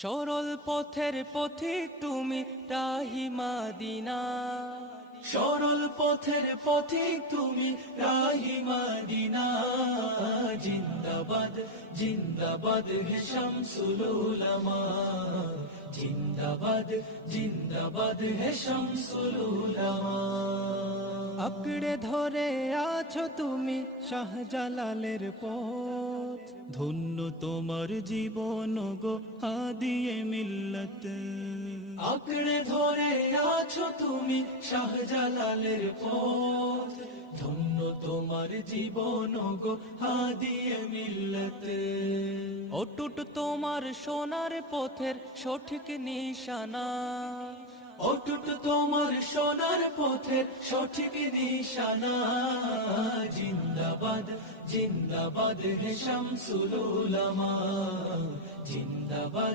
সরল পথের পথিক তুমি রাহি মাদিনা, সরল পথের পথিক তুমি রাহি মাদিনা। জিন্দাবাদ জিন্দাবাদ হে শামসুল উলামা, জিন্দাবাদ জিন্দাবাদ হে শামসুল উলামা। আঁকড়ে ধরে আছো তুমি শাহজালালের পথ, ধন্য তোমার জীবন গো হাদিয়ে মিল্লত। আঁকড়ে ধরে আছো তুমি শাহজালালের পথ, ধন্য তোমার জীবন গো হাদিয়ে মিল্লত। অটুট তোমার সোনার পথের সঠিক নিশানা, অটুট তোমার সোনার পথের সঠিক নিশানা। জিন্দাবাদ জিন্দাবাদ হে শামসুল উলামা, জিন্দাবাদ।